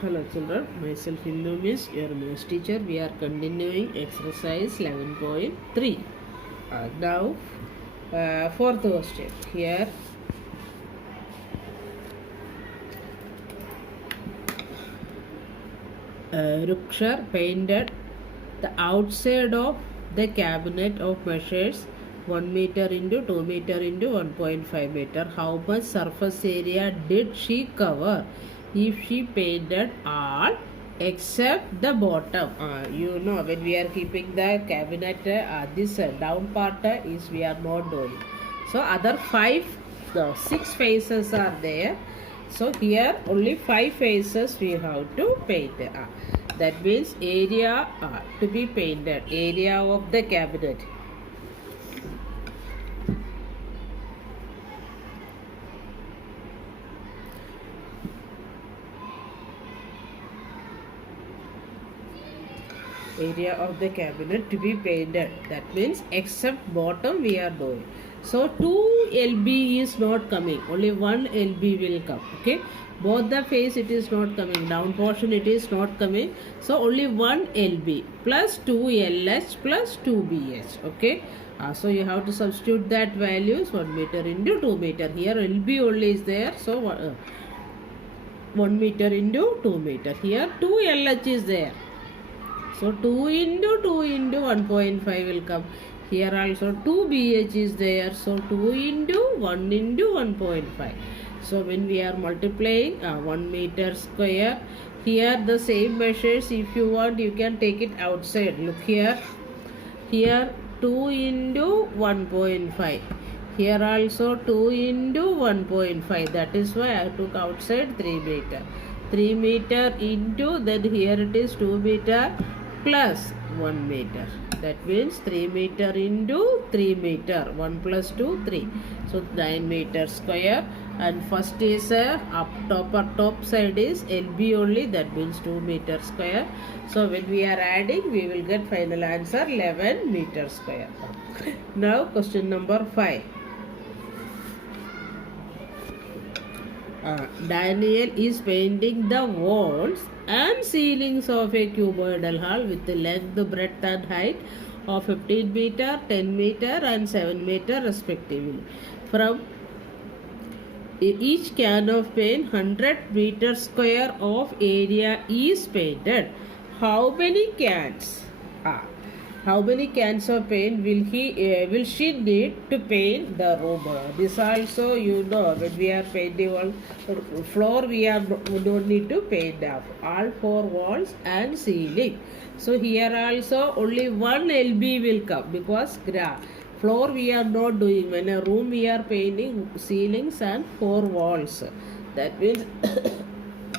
Hello children, myself Hindu Miss, your English teacher. We are continuing exercise 11.3. Now, fourth question. Here, Rukshar painted the outside of the cabinet of measures 1 meter into 2 meter into 1.5 meter. How much surface area did she cover if she painted all except the bottom? When we are keeping the cabinet, this down part is we are not doing. So other six faces are there. So here only 5 faces we have to paint. That means area to be painted, area of the cabinet. Area of the cabinet to be painted. That means except bottom we are doing. So 2 LB is not coming. Only 1 LB will come. Okay. Both the face it is not coming. Down portion it is not coming. So only 1 LB plus 2 LH plus 2 BH. Okay. So you have to substitute that values 1 meter into 2 meter. Here LB only is there. So 1 meter into 2 meter. Here 2 LH is there. So 2 into 2 into 1.5 will come. Here also 2 BH is there. So 2 into 1 into 1.5. So when we are multiplying 1 meter square, here the same measures, if you want you can take it outside. Look here. Here 2 into 1.5. Here also 2 into 1.5. That is why I took outside 3 meter. 3 meter into, then here it is 2 meter plus 1 meter. That means 3 meter into 3 meter. 1 plus 2, 3. So 9 meter square. And first is top side is LB only. That means 2 meter square. So when we are adding, we will get final answer 11 meter square. Now question number 5. Daniel is painting the walls and ceilings of a cuboidal hall with the length, breadth and height of 15 meter, 10 meter and 7 meter respectively. From each can of paint, 100 meter square of area is painted. How many cans? How many cans of paint will she need to paint the room? This also when we are painting on floor we don't need to paint all 4 walls and ceiling. So here also only 1 LB will come because floor we are not doing. When a room we are painting ceilings and 4 walls. That means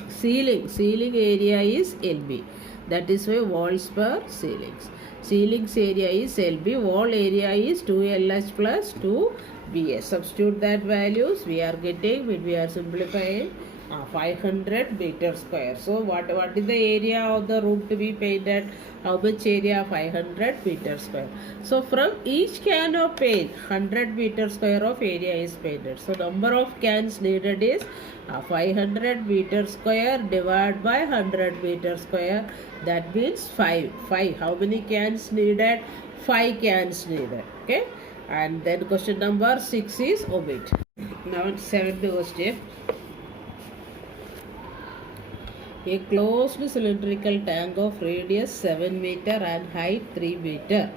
ceiling area is LB. That is why walls per ceilings. Ceilings area is LB, wall area is 2LH plus 2BH. Substitute that values, we are getting, when we are simplifying, 500 meter square. So what is the area of the room to be painted? How much area? 500 meter square. So from each can of paint, 100 meter square of area is painted. So number of cans needed is 500 meter square divided by 100 meter square. That means 5. How many cans needed? 5 cans needed. Okay. And then question number 6 is omit. Now 7th question. A closed cylindrical tank of radius 7 meter and height 3 meter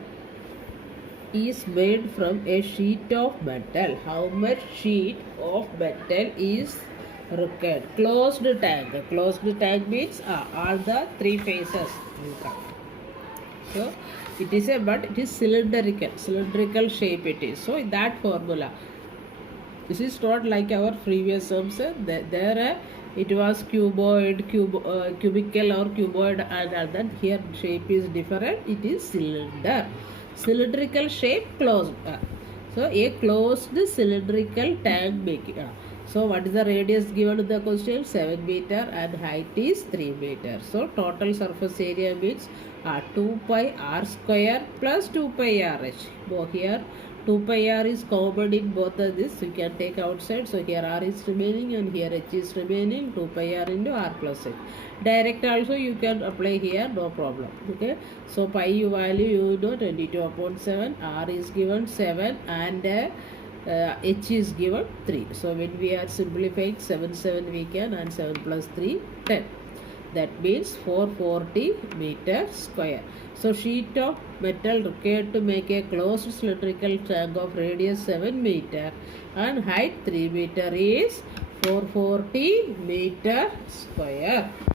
is made from a sheet of metal. How much sheet of metal is required? Closed tank. Closed tank means all the 3 faces will come. So it is but it is cylindrical shape it is. So in that formula, this is not like our previous sums. There it was cuboid, cubical or cuboid, and then here shape is different. It is cylinder. Cylindrical shape closed. So a closed cylindrical tank making. So what is the radius given to the question? 7 meter and height is 3 meter. So total surface area means 2 pi r square plus 2 pi rh. So here 2 pi r is common in both of this. You can take outside. So here r is remaining and here h is remaining. 2 pi r into r plus h. Direct also you can apply here, no problem. Okay. So pi value you know 22 upon 7. R is given 7 and h is given 3. So when we are simplifying 7 we can, and 7 plus 3 10. That means 440 meter square. So sheet of metal required to make a closed cylindrical tank of radius 7 meter and height 3 meter is 440 meter square.